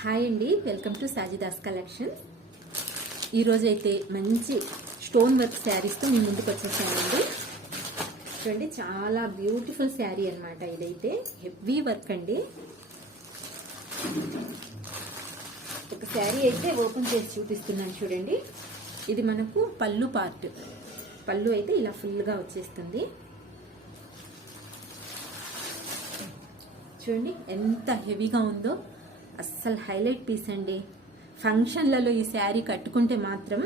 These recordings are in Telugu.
హాయ్ అండి, వెల్కమ్ టు సాజిదాస్ కలెక్షన్. ఈరోజైతే మంచి స్టోన్ వర్క్ శారీస్తో మీ ముందుకు వచ్చేసానండి. చూడండి, చాలా బ్యూటిఫుల్ శారీ అనమాట. ఇదైతే హెవీ వర్క్ అండి. ఒక శారీ అయితే ఓపెన్ చేసి చూపిస్తున్నాను చూడండి. ఇది మనకు పళ్ళు పార్ట్. పళ్ళు అయితే ఇలా ఫుల్గా వచ్చేస్తుంది. చూడండి ఎంత హెవీగా ఉందో, అస్సలు హైలైట్ పీస్ అండి. ఫంక్షన్లలో ఈ శారీ కట్టుకుంటే మాత్రం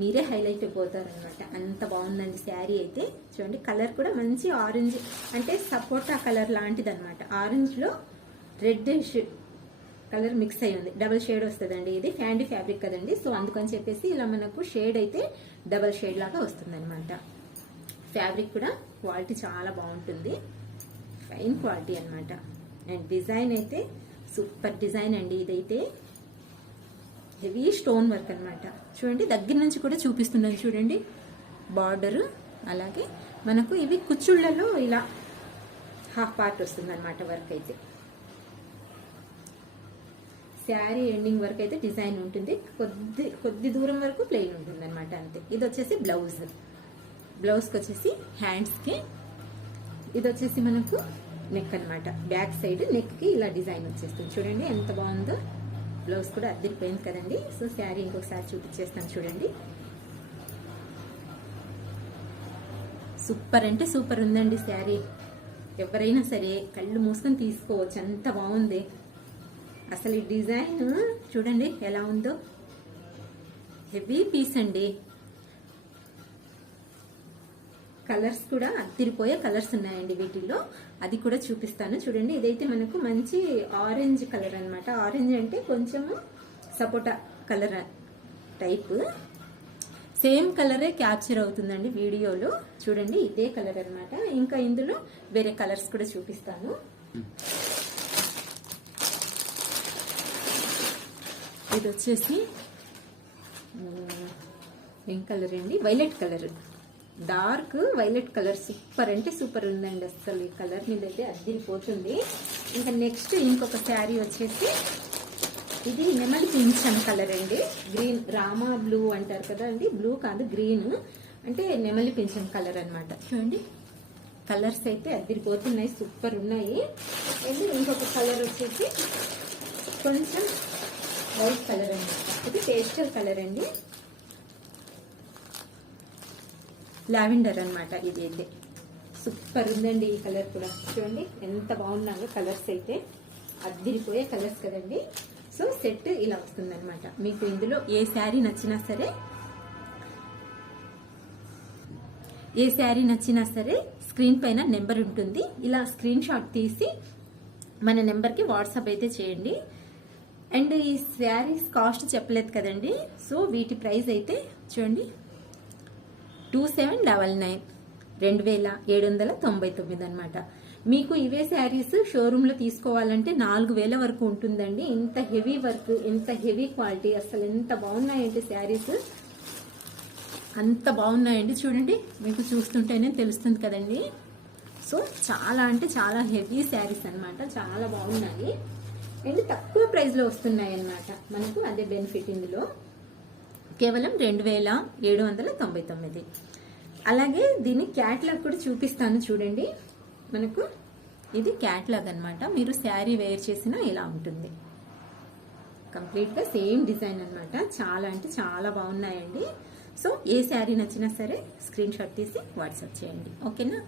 మీరే హైలైట్ అయిపోతారనమాట. అంత బాగుందండి శారీ అయితే. చూడండి, కలర్ కూడా మంచి ఆరెంజ్, అంటే సపోటా కలర్ లాంటిది అనమాట. ఆరెంజ్లో రెడ్ కలర్ మిక్స్ అయి ఉంది. డబల్ షేడ్ వస్తుందండి. ఇది ఫ్యాండీ ఫ్యాబ్రిక్ కదండి, సో అందుకని చెప్పేసి ఇలా మనకు షేడ్ అయితే డబల్ షేడ్ లాగా వస్తుంది అనమాట. ఫ్యాబ్రిక్ కూడా క్వాలిటీ చాలా బాగుంటుంది, ఫైన్ క్వాలిటీ అనమాట. అండ్ డిజైన్ అయితే సూపర్ డిజైన్ అండి. ఇదైతే హెవీ స్టోన్ వర్క్ అనమాట. చూడండి, దగ్గర నుంచి కూడా చూపిస్తున్నాను చూడండి. బార్డర్ అలాగే మనకు ఇవి కుచ్చుళ్ళలో ఇలా హాఫ్ పార్ట్ వస్తుంది అనమాట వర్క్ అయితే. శారీ ఎండింగ్ వరకు అయితే డిజైన్ ఉంటుంది, కొద్ది దూరం వరకు ప్లెయిన్ ఉంటుంది అనమాట, అంతే. ఇది వచ్చేసి బ్లౌజ్కి వచ్చేసి హ్యాండ్స్కి, ఇది వచ్చేసి మనకు నెక్ అనమాట. బ్యాక్ సైడ్ నెక్ కి ఇలా డిజైన్ వచ్చేస్తుంది. చూడండి ఎంత బాగుందో. బ్లౌజ్ కూడా అద్దరిపోయింది కదండి. సో శారీ ఇంకొకసారి చూపించేస్తాను చూడండి. సూపర్ అంటే సూపర్ ఉందండి శారీ. ఎవరైనా సరే కళ్ళు మూసుకొని తీసుకోవచ్చు, అంత బాగుంది అసలు. ఈ డిజైన్ చూడండి ఎలా ఉందో, హెవీ పీస్ అండి. కలర్స్ కూడా అదిరిపోయే కలర్స్ ఉన్నాయండి వీటిల్లో, అది కూడా చూపిస్తాను చూడండి. ఇదైతే మనకు మంచి ఆరెంజ్ కలర్ అనమాట. ఆరెంజ్ అంటే కొంచెము సపోటా కలర్ టైప్. సేమ్ కలరే క్యాప్చర్ అవుతుందండి వీడియోలో. చూడండి, ఇదే కలర్ అనమాట. ఇంకా ఇందులో వేరే కలర్స్ కూడా చూపిస్తాను. ఇది వచ్చేసి ఏం కలర్ అండి, violet colour, dark violet colour. Super అంటే సూపర్ ఉందండి అసలు. ఈ కలర్ మీద అయితే అద్దిరిపోతుంది. ఇంకా నెక్స్ట్ ఇంకొక శారీ వచ్చేసి ఇది నెమలి పింఛం కలర్ అండి. గ్రీన్, రామా బ్లూ అంటారు కదా అండి. బ్లూ కాదు, గ్రీన్ అంటే నెమలి పింఛం కలర్ అనమాట. చూడండి, కలర్స్ అయితే అద్దిరిపోతున్నాయి, సూపర్ ఉన్నాయి. అండ్ ఇంకొక కలర్ వచ్చేసి కొంచెం వైట్ కలర్ అనమాట. ఇది పేస్టల్ కలర్ అండి, లావెండర్ అనమాట. ఇది అయితే సూపర్ ఉందండి. ఈ కలర్ కూడా చూడండి ఎంత బాగున్నాయో కలర్స్ అయితే. అద్దిరిపోయే కలర్స్ కదండి. సో సెట్ ఇలా వస్తుంది అనమాట. మీకు ఇందులో ఏ శారీ నచ్చినా సరే స్క్రీన్ పైన నెంబర్ ఉంటుంది. ఇలా స్క్రీన్ షాట్ తీసి మన నెంబర్కి వాట్సాప్ అయితే చేయండి. అండ్ ఈ శారీస్ కాస్ట్ చెప్పలేదు కదండి. సో వీటి ప్రైస్ అయితే చూడండి 2799, 2799 అనమాట. మీకు ఇవే శారీస్ షోరూంలో తీసుకోవాలంటే 4000 వరకు ఉంటుందండి. ఇంత హెవీ వర్క్, ఇంత హెవీ క్వాలిటీ, అసలు ఎంత బాగున్నాయంటే శారీస్, అంత బాగున్నాయండి. చూడండి, మీకు చూస్తుంటేనే తెలుస్తుంది కదండి. సో చాలా అంటే చాలా హెవీ శారీస్ అనమాట, చాలా బాగున్నాయి. అండ్ తక్కువ ప్రైస్లో వస్తున్నాయి అన్నమాట మనకు. అదే బెనిఫిట్ ఇందులో. కేవలం 2799. అలాగే దీని క్యాట్లాగ్ కూడా చూపిస్తాను చూడండి. మనకు ఇది క్యాట్లాగ్ అనమాట. మీరు శారీ వేర్ చేసినా ఇలా ఉంటుంది. కంప్లీట్గా సేమ్ డిజైన్ అనమాట. చాలా అంటే చాలా బాగున్నాయండి. సో ఏ శారీ నచ్చినా సరే స్క్రీన్ షాట్ తీసి వాట్సాప్ చేయండి, ఓకేనా.